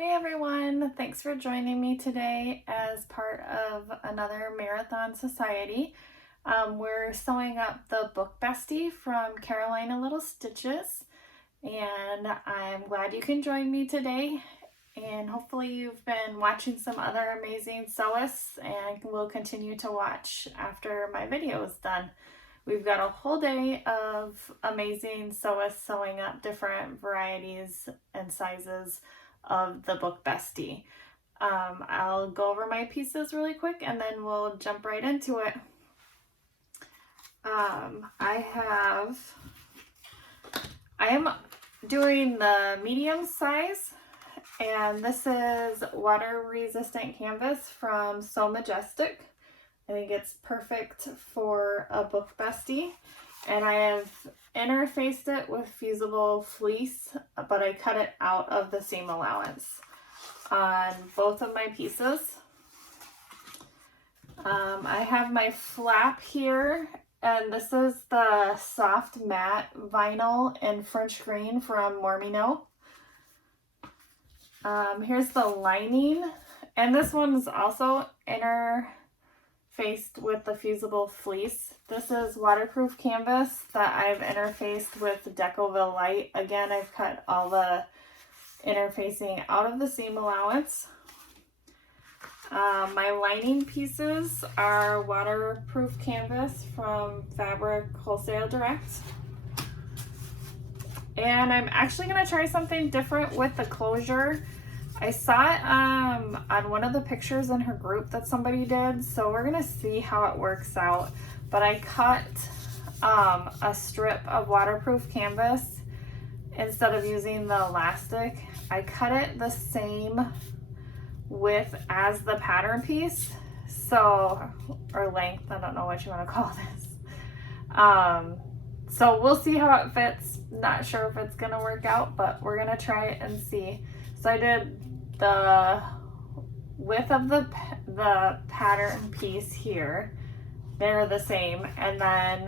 Hey everyone, thanks for joining me today as part of another Marathon Society. We're sewing up the book Bestie from Carolina Little Stitches, and I'm glad you can join me today. And hopefully you've been watching some other amazing sewists and will continue to watch after my video is done. We've got a whole day of amazing sewists sewing up different varieties and sizes of the book Bestie. I'll go over my pieces really quick and then we'll jump right into it. I am doing the medium size, and this is water resistant canvas from So Majestic. I think it's perfect for a book Bestie, and I have interfaced it with fusible fleece, but I cut it out of the seam allowance on both of my pieces. I have my flap here, and this is the soft matte vinyl in French green from Mormino. Here's the lining, and this one is also interfaced with the fusible fleece. This is waterproof canvas that I've interfaced with Decoville Light. Again, I've cut all the interfacing out of the seam allowance. My lining pieces are waterproof canvas from Fabric Wholesale Direct. And I'm actually going to try something different with the closure. I saw it on one of the pictures in her group that somebody did, so we're going to see how it works out. But I cut a strip of waterproof canvas instead of using the elastic. I cut it the same width as the pattern piece, or length, I don't know what you want to call this. So we'll see how it fits. Not sure if it's gonna work out, but we're gonna try it and see. So I did the width of the pattern piece here. They're the same, and then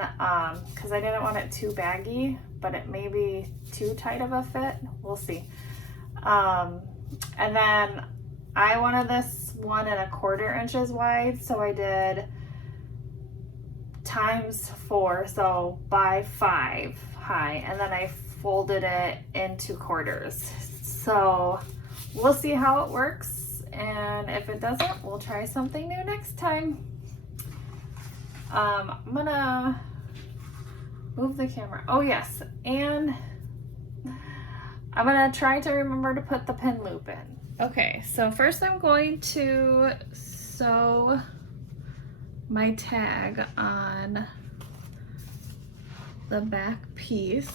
because I didn't want it too baggy, but it may be too tight of a fit. We'll see. And then I wanted this 1 1/4 inches wide, so I did ×4, so by 5 high, and then I folded it into quarters. So we'll see how it works, and if it doesn't, we'll try something new next time. I'm gonna move the camera. Oh yes, and I'm gonna try to remember to put the pin loop in. Okay, so first I'm going to sew my tag on the back piece.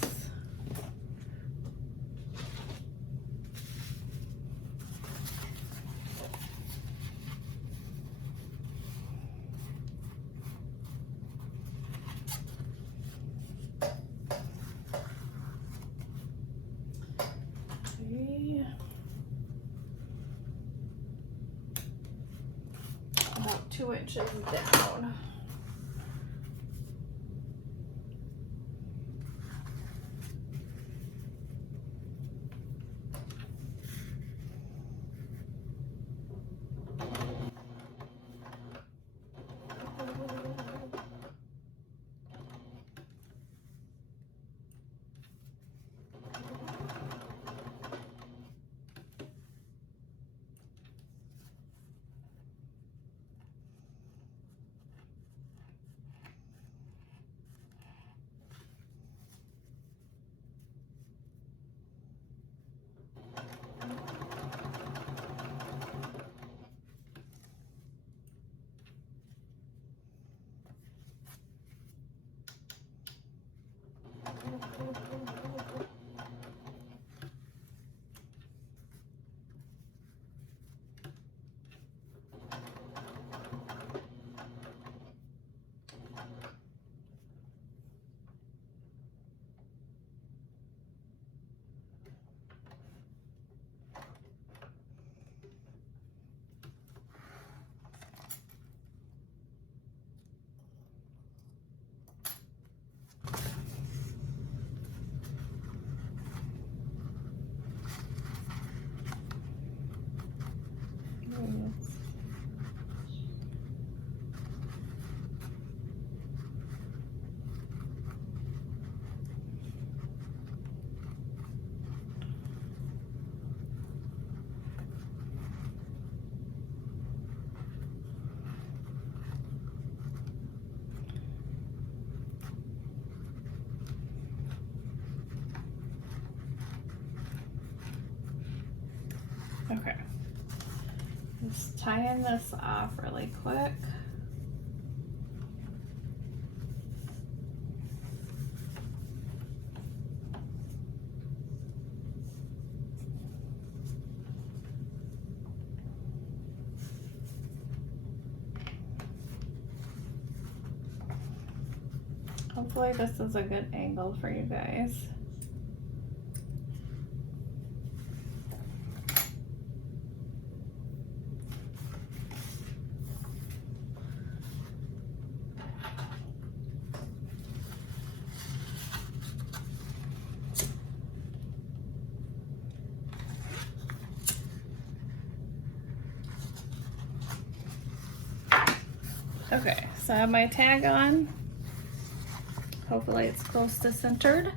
About 2 inches down. Okay, just tying this off really quick. Hopefully this is a good angle for you guys. Okay, so I have my tag on. Hopefully it's close to centered.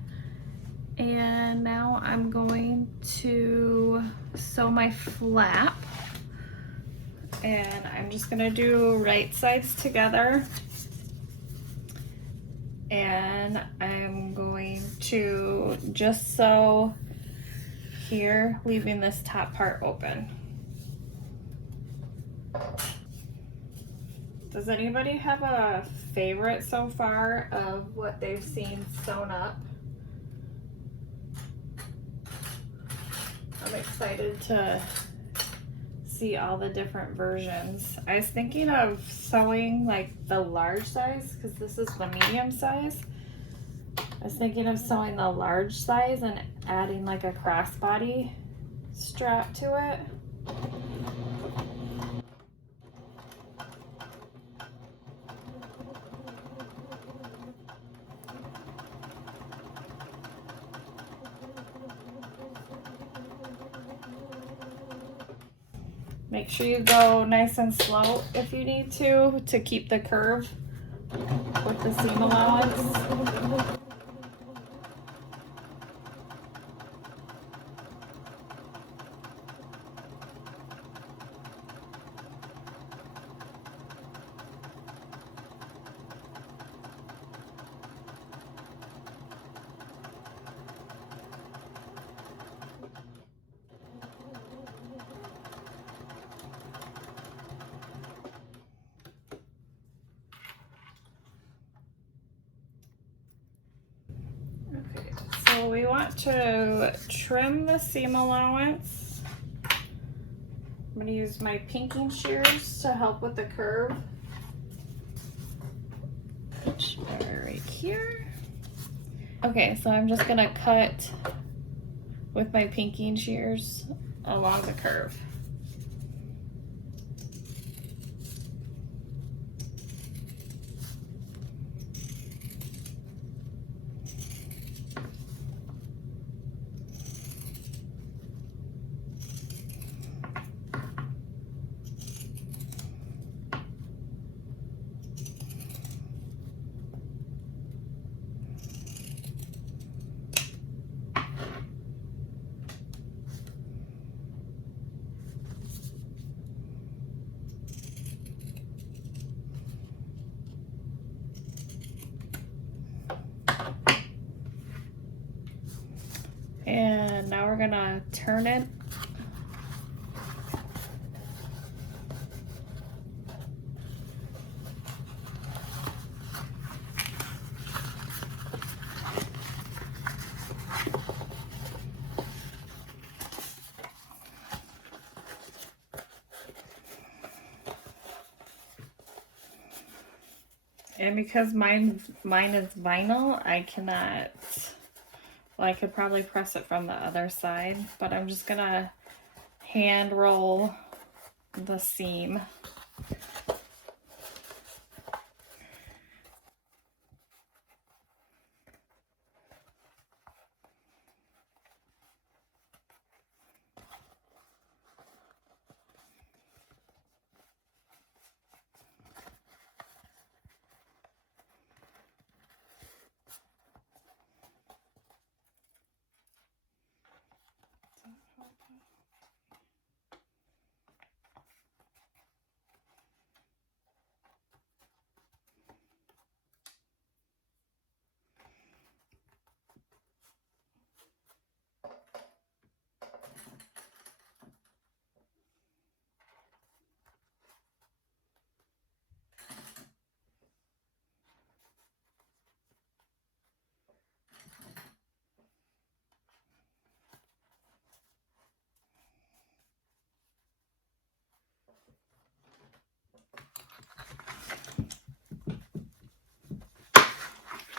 And now I'm going to sew my flap. And I'm just gonna do right sides together. And I'm going to just sew here, leaving this top part open. Does anybody have a favorite so far of what they've seen sewn up? I'm excited to see all the different versions. I was thinking of sewing like the large size because this is the medium size. I was thinking of sewing the large size and adding like a crossbody strap to it. Make sure you go nice and slow if you need to keep the curve with the seam allowance. Okay, so we want to trim the seam allowance. I'm going to use my pinking shears to help with the curve. Which are right here. Okay, so I'm just going to cut with my pinking shears along the curve. And now we're gonna turn it. And because mine is vinyl, I cannot, well, I could probably press it from the other side, but I'm just gonna hand roll the seam.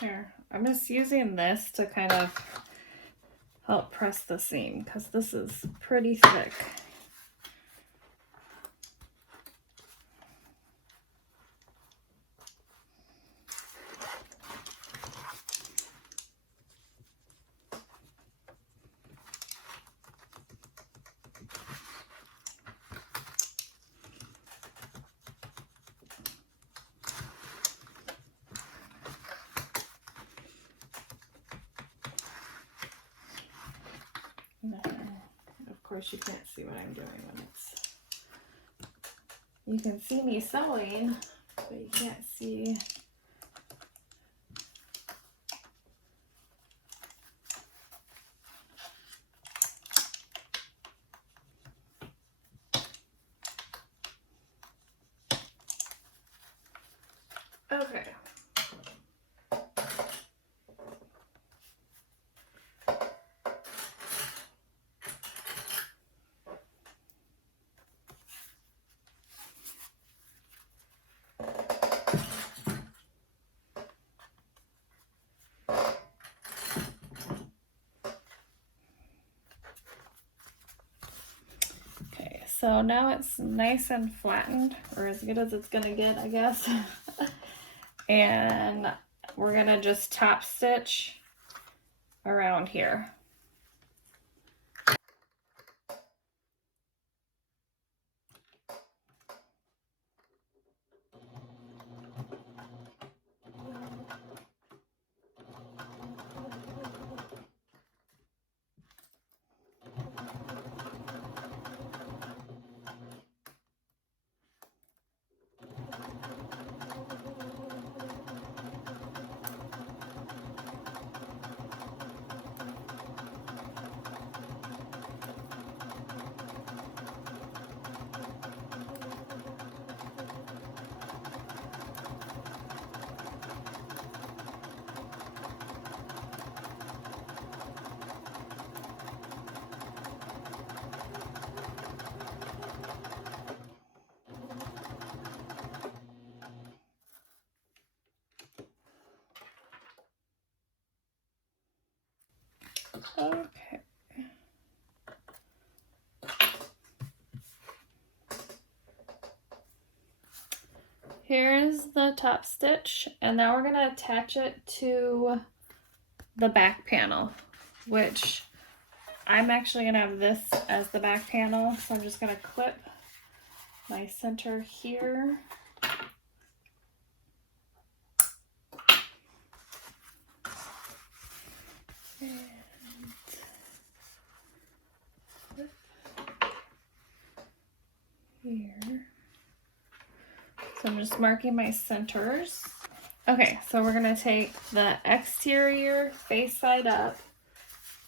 Here, I'm just using this to kind of help press the seam because this is pretty thick. Of course, you can't see what I'm doing when it's. You can see me sewing, but you can't see. Okay. So now it's nice and flattened, or as good as it's gonna get, I guess. And we're gonna just top stitch around here. Okay. Here's the top stitch, and now we're gonna attach it to the back panel, which I'm actually gonna have this as the back panel, so I'm just gonna clip my center here. Here. So I'm just marking my centers. Okay, so we're gonna take the exterior face side up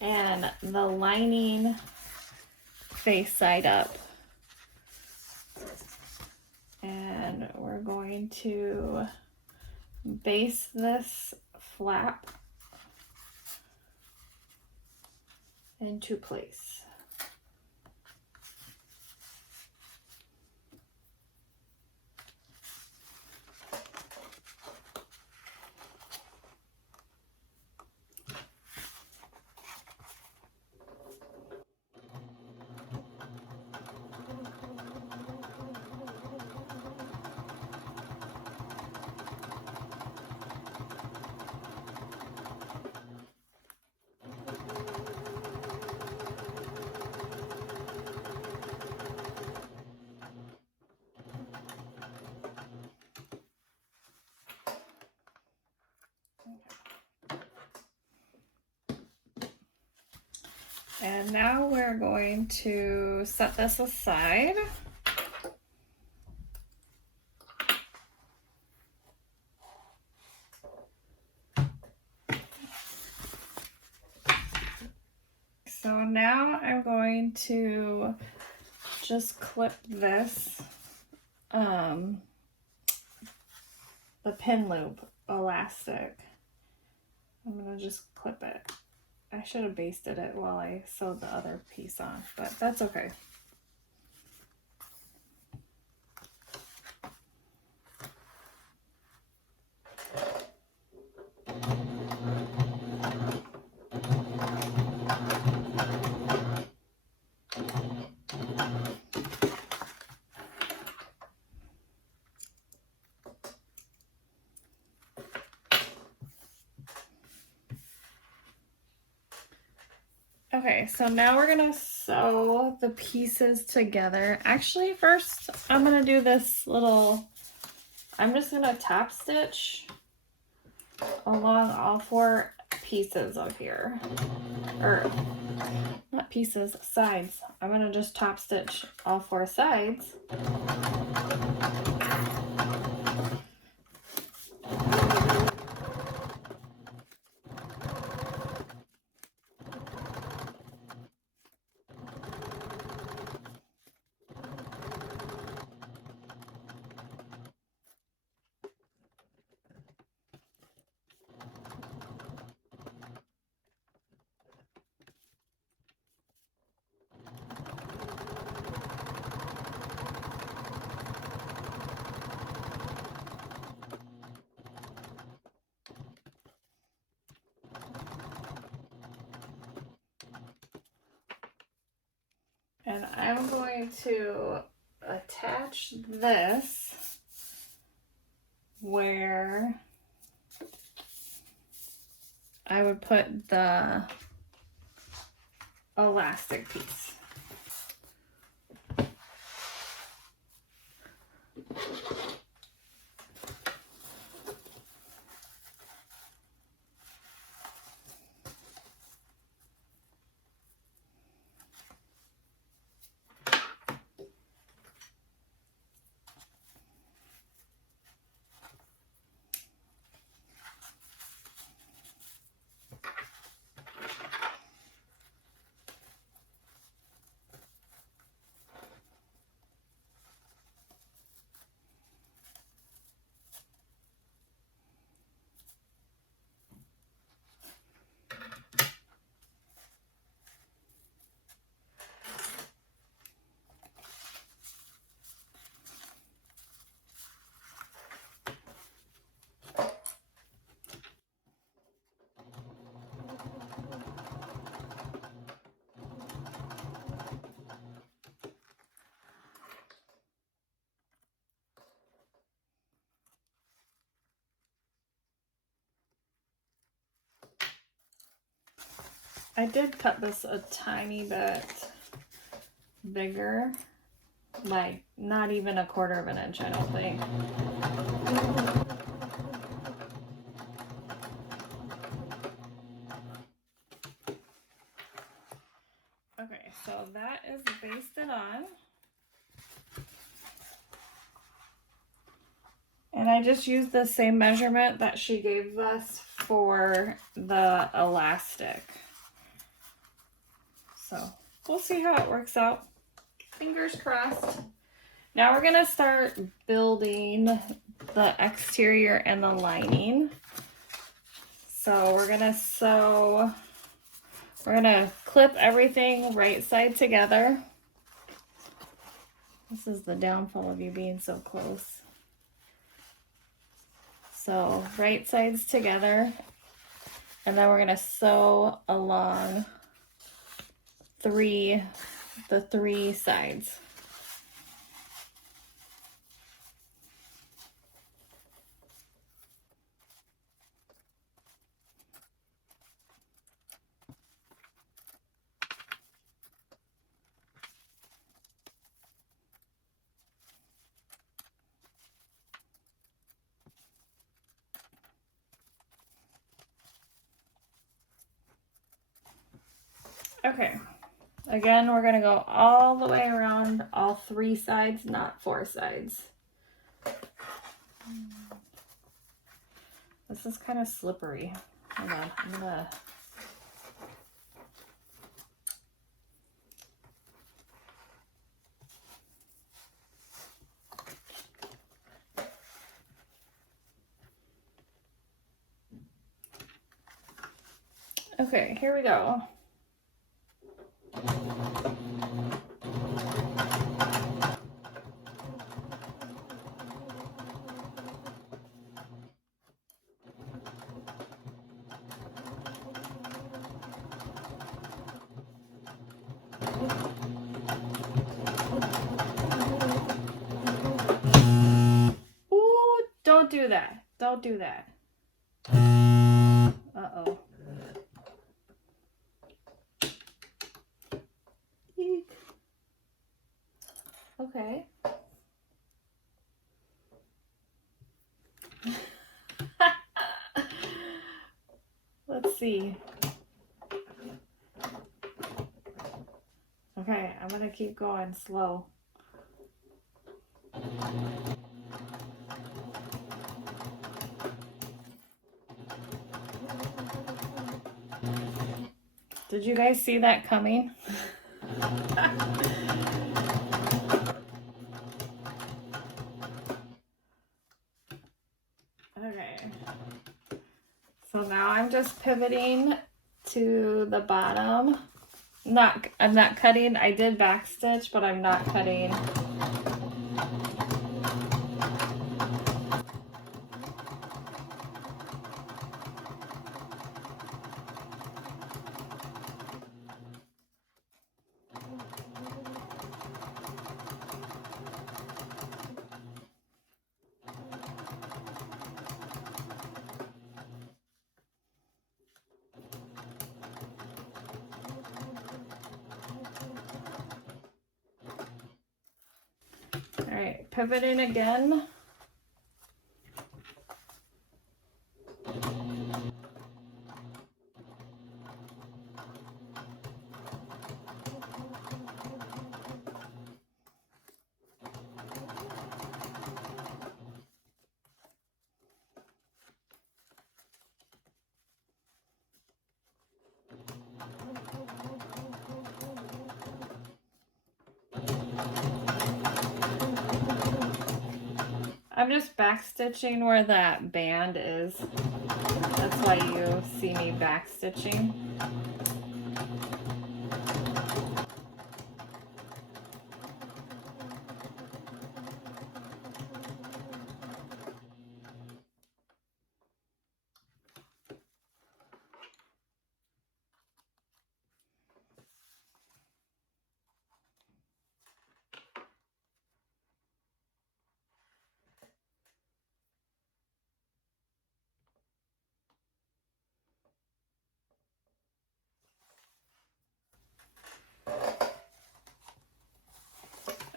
and the lining face side up. And we're going to base this flap into place. And now we're going to set this aside. So now I'm going to just clip this, the pin loop elastic. I'm gonna just clip it. I should have basted it while I sewed the other piece on, but that's okay. Okay, so now we're gonna sew the pieces together. Actually, first I'm gonna do this little, I'm just gonna top stitch along all 4 pieces of here. Or, not pieces, sides. I'm gonna just top stitch all 4 sides. And I'm going to attach this where I would put the elastic piece. I did cut this a tiny bit bigger, like not even 1/4 of an inch, I don't think. Okay, so that is basted on. And I just used the same measurement that she gave us for the elastic. So we'll see how it works out. Fingers crossed. Now we're gonna start building the exterior and the lining. So we're gonna clip everything right side together. This is the downfall of you being so close. So right sides together, and then we're gonna sew along the 3 sides. Okay, again, we're gonna go all the way around all 3 sides, not 4 sides. This is kind of slippery. Hold on, I'm gonna... Okay, here we go. Ooh, don't do that. Don't do that. Uh-oh. Okay. Let's see. Okay, I'm gonna keep going slow. Did you guys see that coming? Okay. So now I'm just pivoting to the bottom. I'm not cutting. I did backstitch, but I'm not cutting. All right, pivoting again. I'm just backstitching where that band is. That's why you see me backstitching.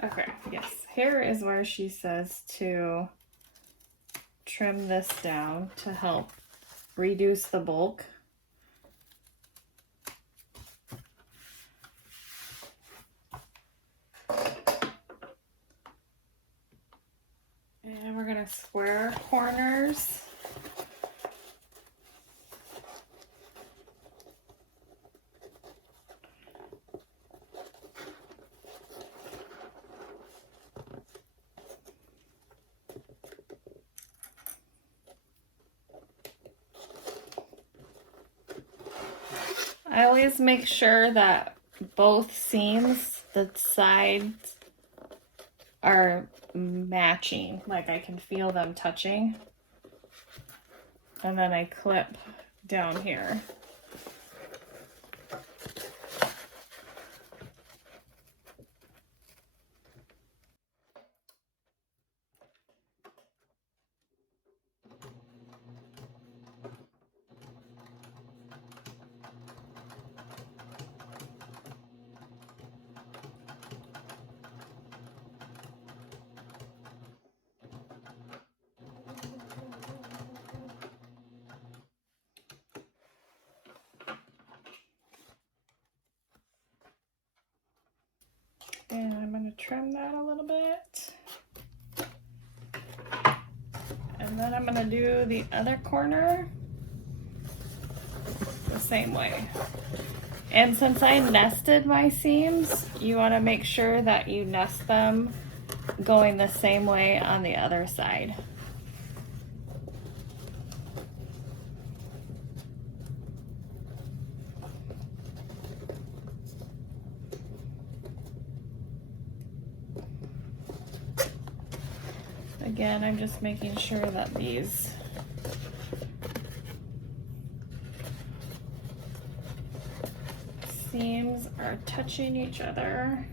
Okay, yes, here is where she says to trim this down to help reduce the bulk. And we're gonna square corners. I always make sure that both seams, the sides, are matching, like I can feel them touching. And then I clip down here. And I'm going to trim that a little bit. And then I'm going to do the other corner the same way. And since I nested my seams, you want to make sure that you nest them going the same way on the other side. Again, I'm just making sure that these seams are touching each other.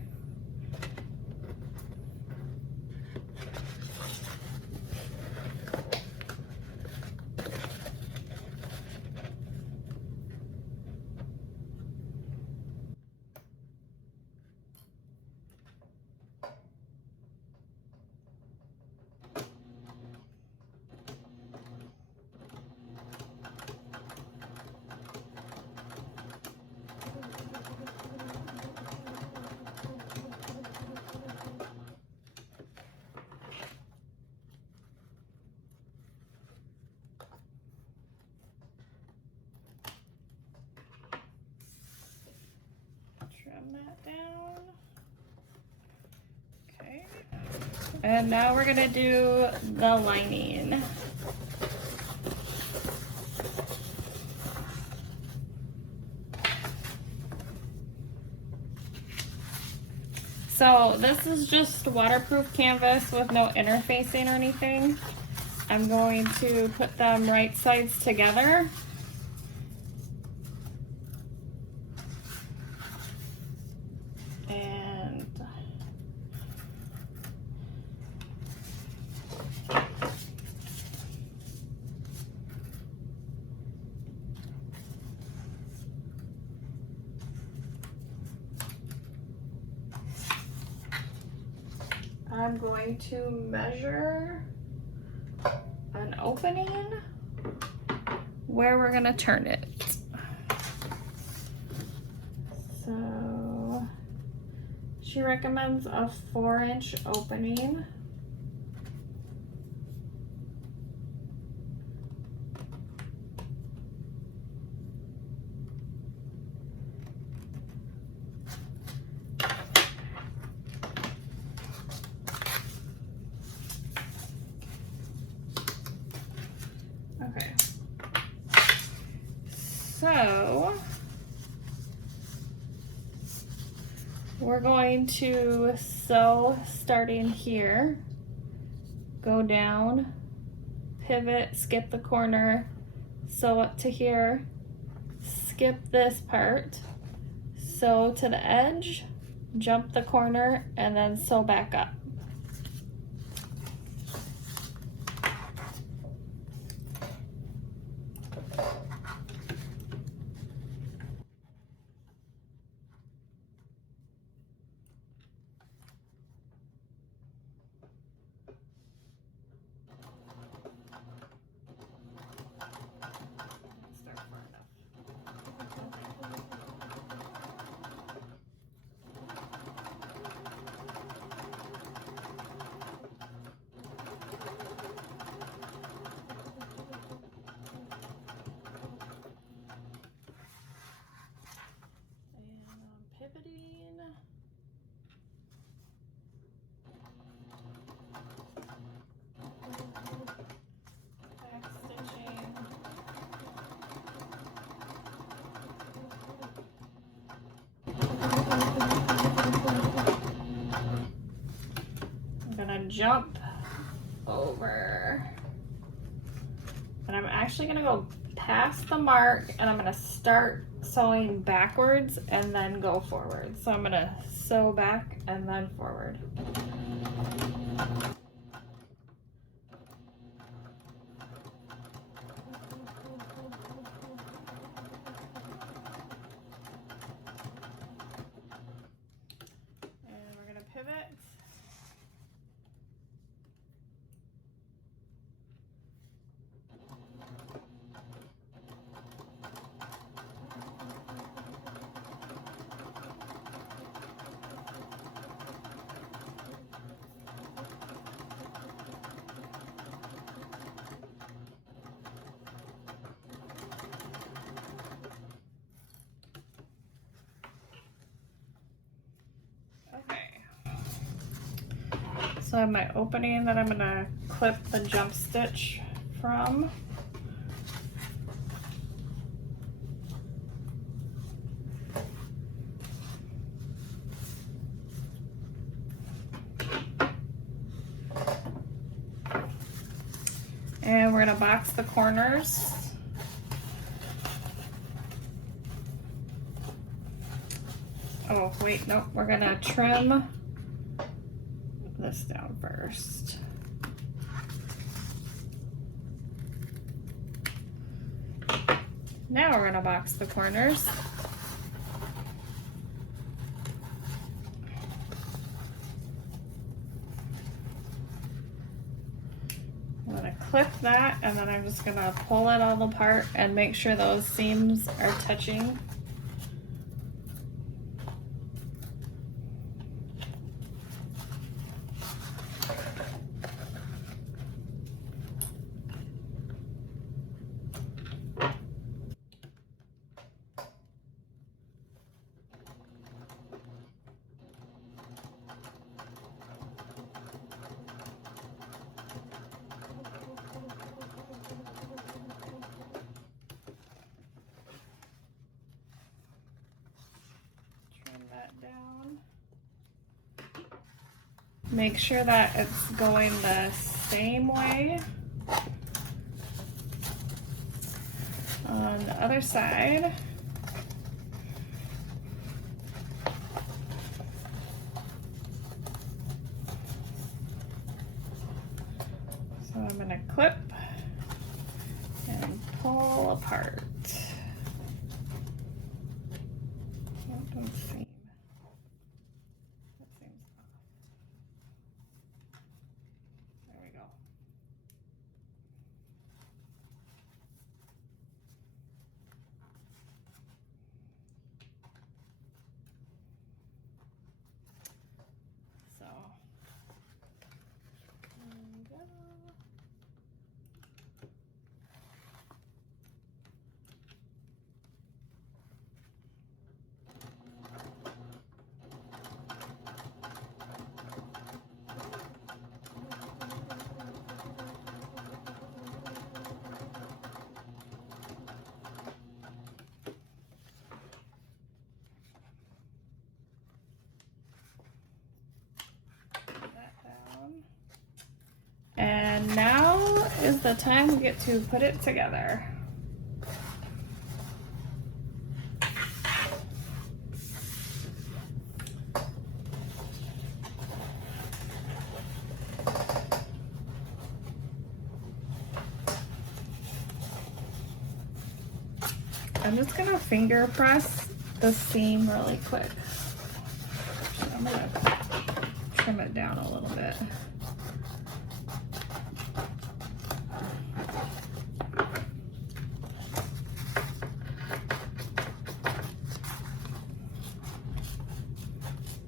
trim that down. Okay. And now we're gonna do the lining. So this is just waterproof canvas with no interfacing or anything. I'm going to put them right sides together. And I'm going to measure an opening where we're gonna turn it. So she recommends a 4-inch opening. Okay. So we're going to sew starting here, go down, pivot, skip the corner, sew up to here, skip this part, sew to the edge, jump the corner, and then sew back up. Pivoting. Back stitching. I'm gonna jump over. And I'm actually gonna go past the mark and I'm gonna start sewing backwards and then go forward. So I'm gonna sew back and then forward. And we're gonna pivot. So I have my opening that I'm gonna clip the jump stitch from. And we're gonna box the corners. Oh, wait, nope, we're gonna trim this down first. Now we're gonna box the corners. I'm gonna clip that and then I'm just gonna pull it all apart and make sure those seams are touching. Make sure that it's going the same way on the other side. So I'm going to clip and pull apart. That don't seem. That seems off. There we go. So there we go. And now is the time we get to put it together. I'm just gonna finger press the seam really quick. I'm gonna trim it down a little bit.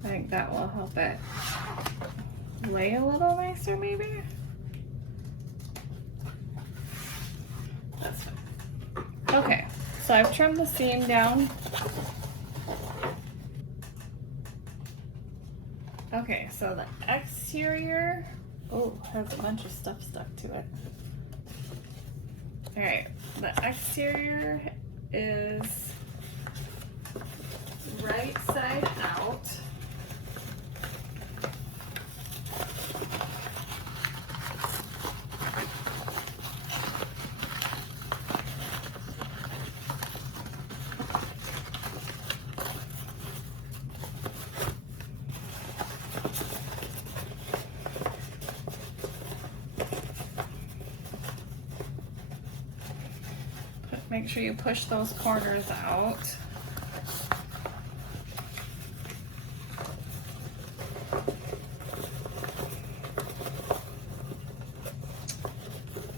I think that will help it lay a little nicer, maybe. That's fine. Okay, so I've trimmed the seam down. Okay, so the exterior, has a bunch of stuff stuck to it. All right, the exterior is right side out. Make sure you push those corners out.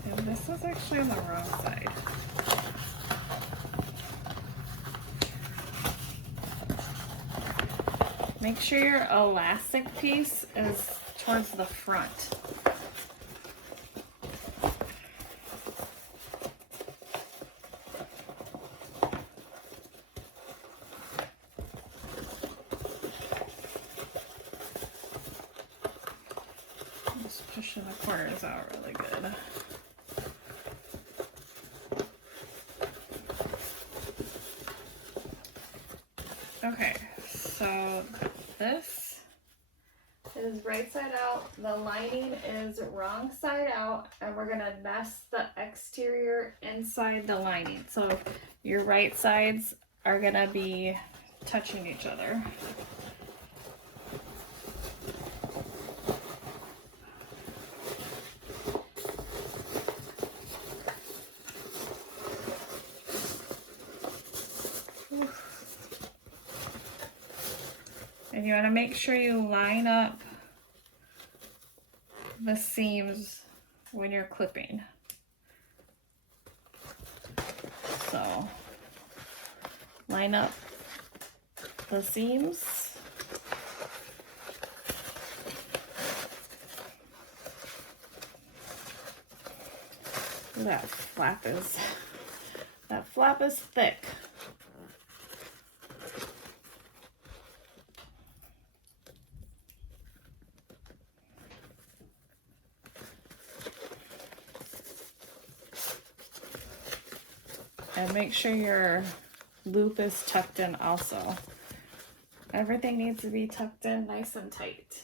And this is actually on the wrong side. Make sure your elastic piece is towards the front. Pushing the corners out really good. Okay, so this is right side out, the lining is wrong side out, and we're gonna nest the exterior inside the lining. So your right sides are gonna be touching each other. And you want to make sure you line up the seams when you're clipping. So line up the seams. That flap is thick. And make sure your loop is tucked in also. Everything needs to be tucked in nice and tight.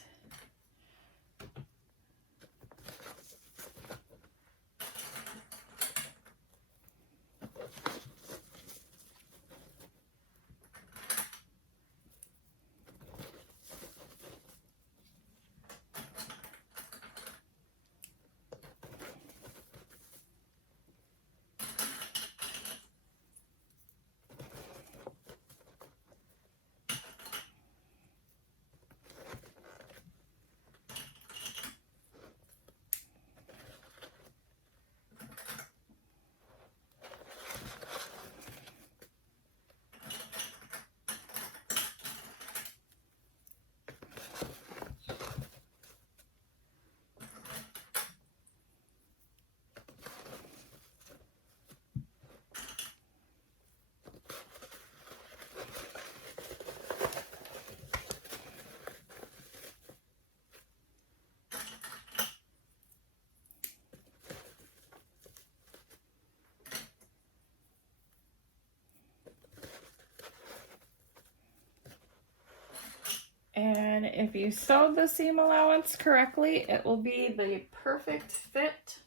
if you sewed the seam allowance correctly, it will be the perfect fit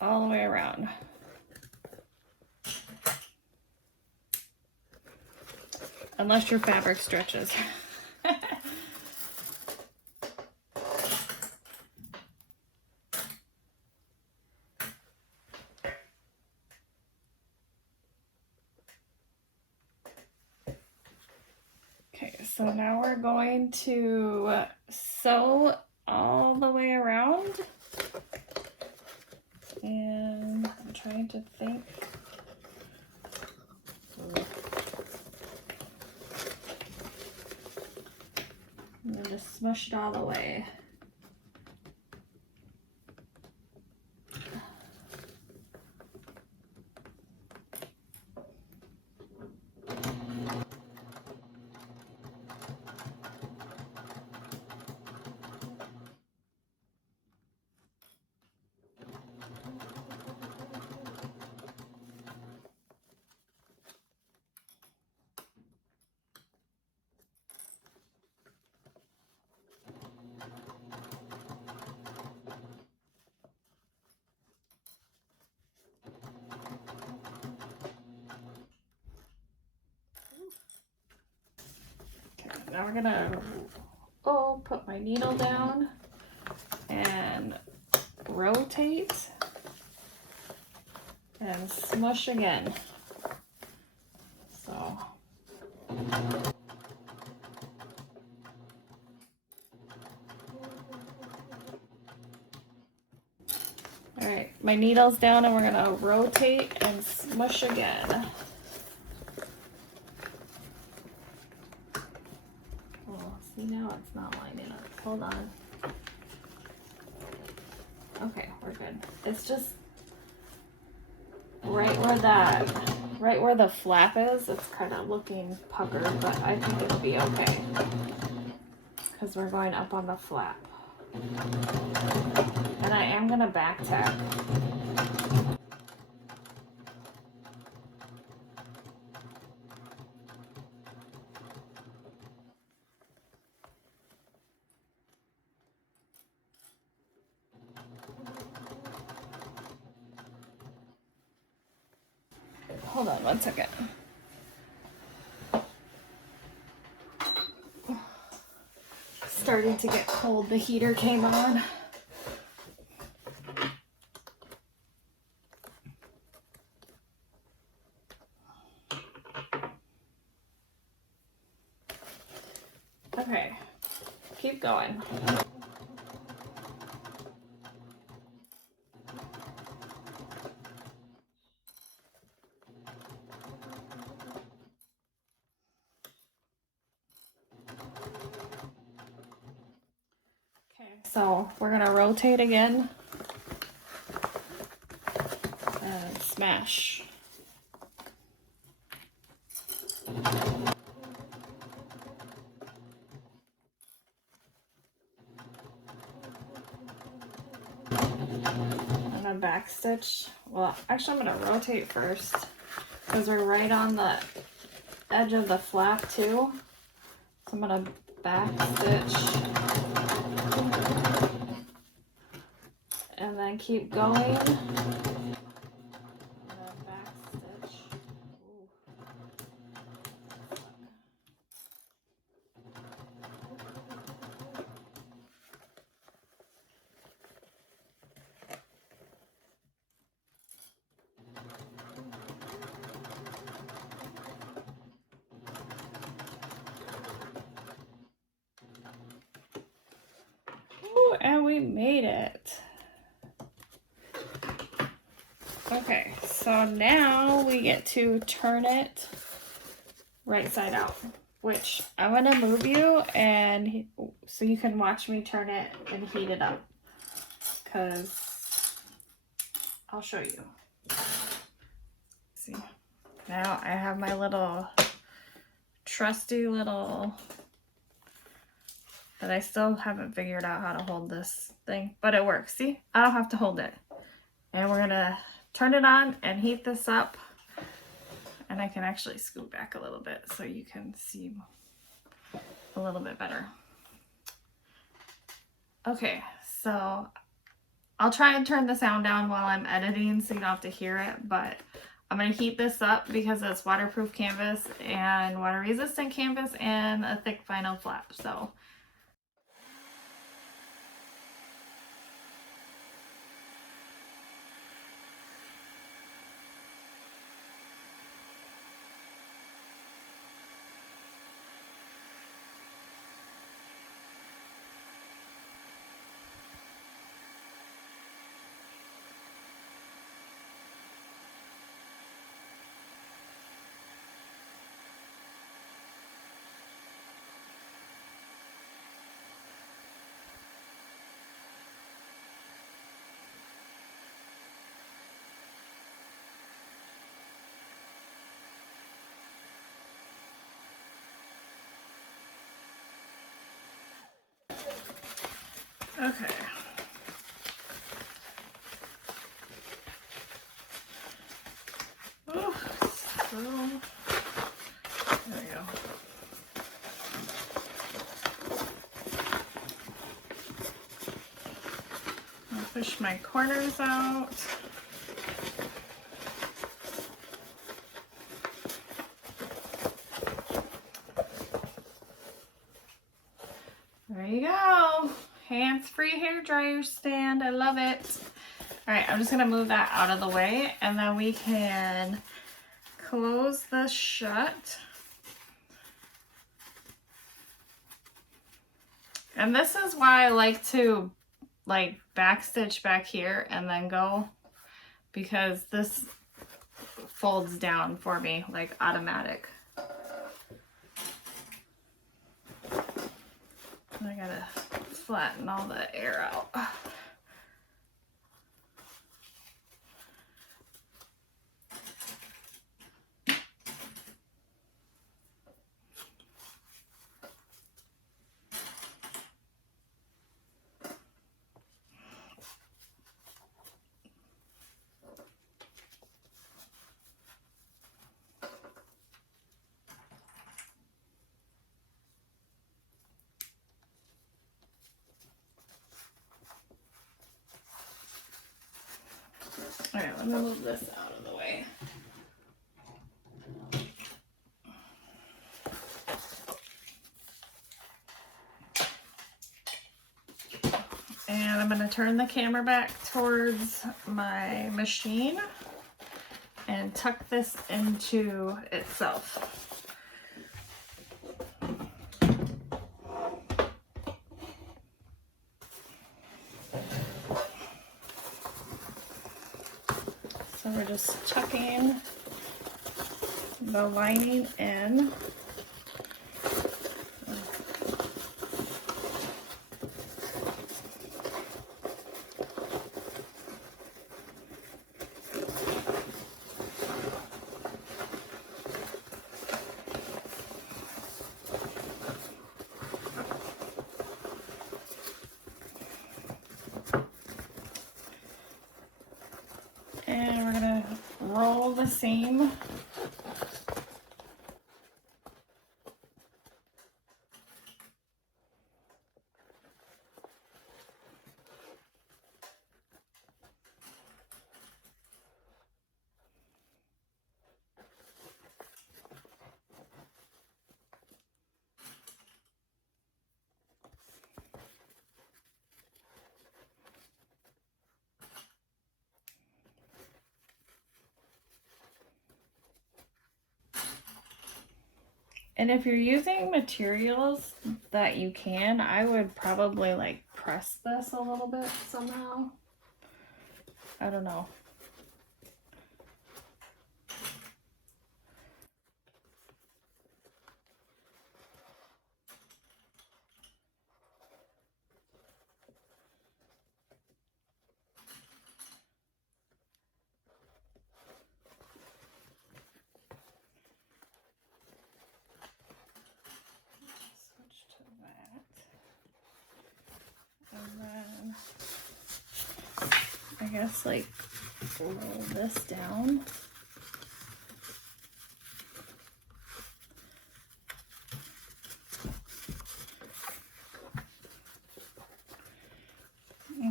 all the way around. Unless your fabric stretches. Okay, so now we're going to sew all the way around. And I'm trying to think. I'm going to smush it all the way. Now we're gonna put my needle down and rotate and smush again. So all right, my needle's down and we're gonna rotate and smush again. See, now it's not lining up. Hold on. Okay, we're good. It's just right where the flap is, it's kind of looking puckered, but I think it'll be okay because we're going up on the flap. And I am gonna back tack. Hold on 1 second. Starting to get cold. The heater came on. Okay, keep going. So we're gonna rotate again and smash. I'm gonna back stitch. Well, actually I'm gonna rotate first because we're right on the edge of the flap too. So I'm gonna back stitch. And then keep going. And then back stitch. Ooh, and we made it. Okay, so now we get to turn it right side out, which I'm gonna move you and so you can watch me turn it and heat it up, because I'll show you. See, now I have my little trusty little, but I still haven't figured out how to hold this thing, but it works. See, I don't have to hold it. And we're gonna turn it on and heat this up. And I can actually scoot back a little bit so you can see a little bit better. Okay, so I'll try and turn the sound down while I'm editing so you don't have to hear it, but I'm going to heat this up because it's waterproof canvas and water resistant canvas and a thick vinyl flap. So okay. Oh, so there we go. I'll push my corners out. There you go. Hands-free hair dryer stand. I love it. All right, I'm just gonna move that out of the way and then we can close this shut. And this is why I like to backstitch back here and then go, because this folds down for me like automatic. I gotta flatten all the air out. All right, let me move this out of the way. And I'm going to turn the camera back towards my machine and tuck this into itself. So we're just tucking the lining in. And we're gonna roll the seam. And if you're using materials that you can, I would probably like press this a little bit somehow. I don't know. I guess like roll this down.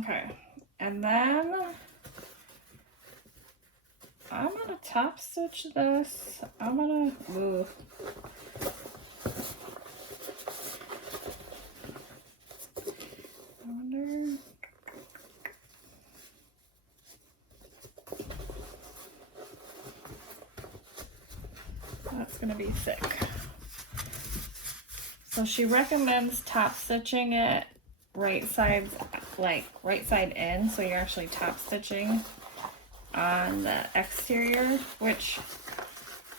Okay, and then I'm gonna top stitch this. I'm gonna move. I wonder. That's gonna be thick. So she recommends top stitching it right side in, so you're actually top stitching on the exterior, which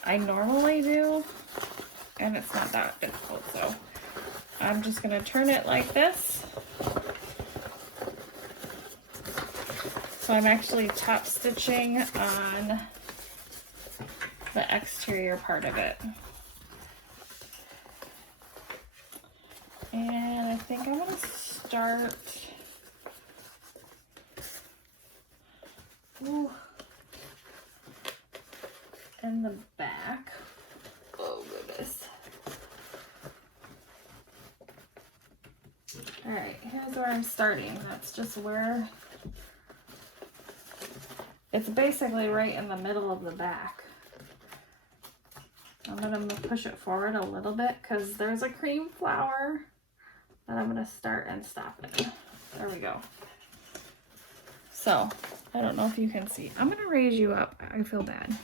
I normally do, and it's not that difficult. So I'm just gonna turn it like this. So I'm actually top stitching on the exterior part of it. And I think I'm gonna start in the back. Oh goodness. All right, here's where I'm starting. That's just where it's basically right in the middle of the back. I'm gonna push it forward a little bit because there's a cream flower that I'm gonna start and stop it. There we go. So I don't know if you can see. I'm gonna raise you up. I feel bad.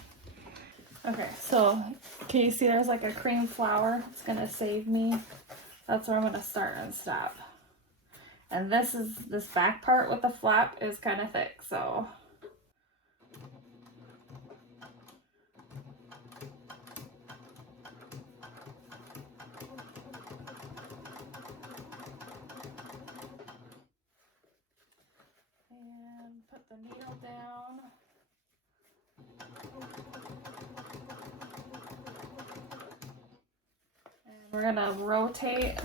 Okay, so can you see there's like a cream flower? It's gonna save me. That's where I'm gonna start and stop. And this back part with the flap is kind of thick, so. And put the needle down. And we're gonna rotate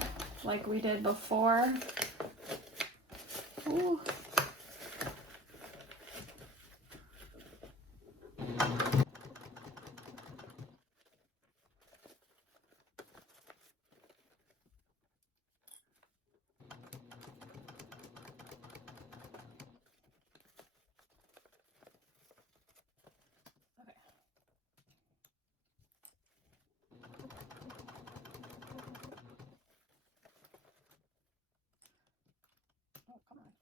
like we did before. Ooh. Oh, come on.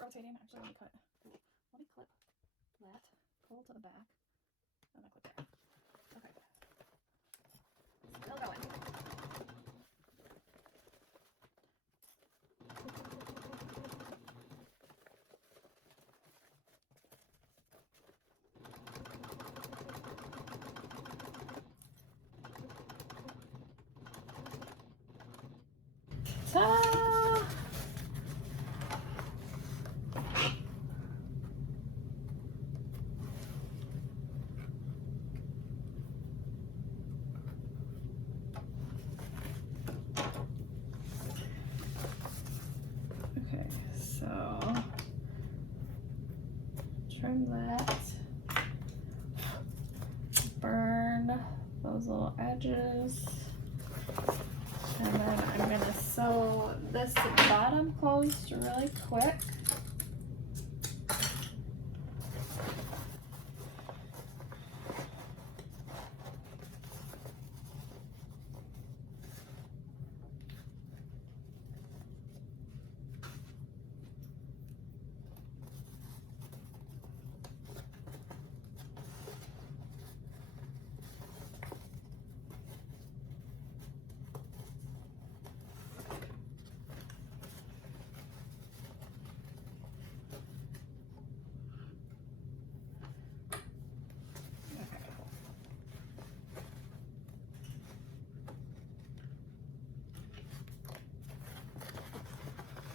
Rotating, actually let me cut. Let me clip that, pull to the back, and I clip there. Okay. Still going. Ta-da! Okay, so trim that, burn those little edges, and then I'm gonna sew this bottom closed really quick.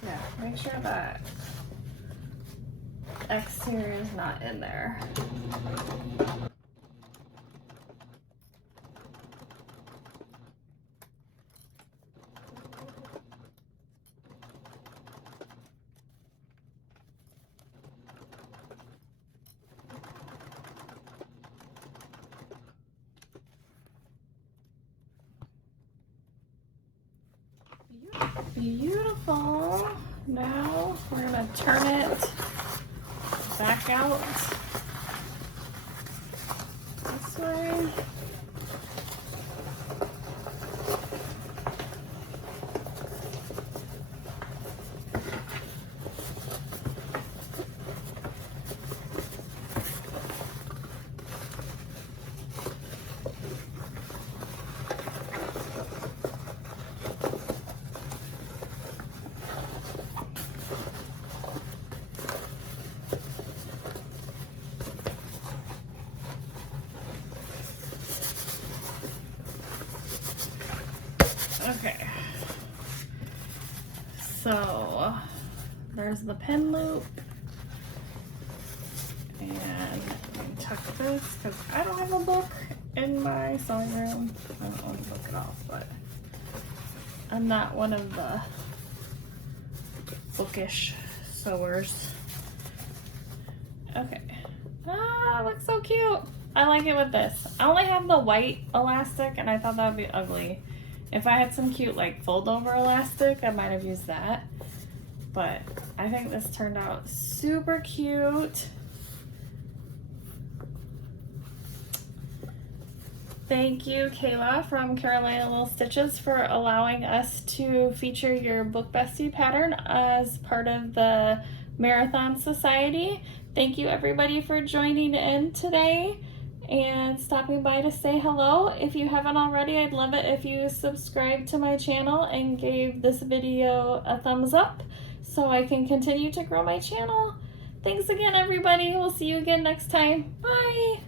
Yeah, make sure that exterior is not in there. Beautiful. Now we're gonna turn it back out this way. Okay, so there's the pin loop, and let me tuck this because I don't have a book in my sewing room. I don't want to book it off, but I'm not one of the bookish sewers. Okay, it looks so cute. I like it with this. I only have the white elastic, and I thought that would be ugly. If I had some cute like fold over elastic, I might have used that. But I think this turned out super cute. Thank you, Kayla from Carolina Little Stitches, for allowing us to feature your Book Bestie pattern as part of the Marathon Society. Thank you everybody for joining in today and stopping by to say hello. If you haven't already, I'd love it if you subscribed to my channel and gave this video a thumbs up so I can continue to grow my channel. Thanks again, everybody. We'll see you again next time. Bye.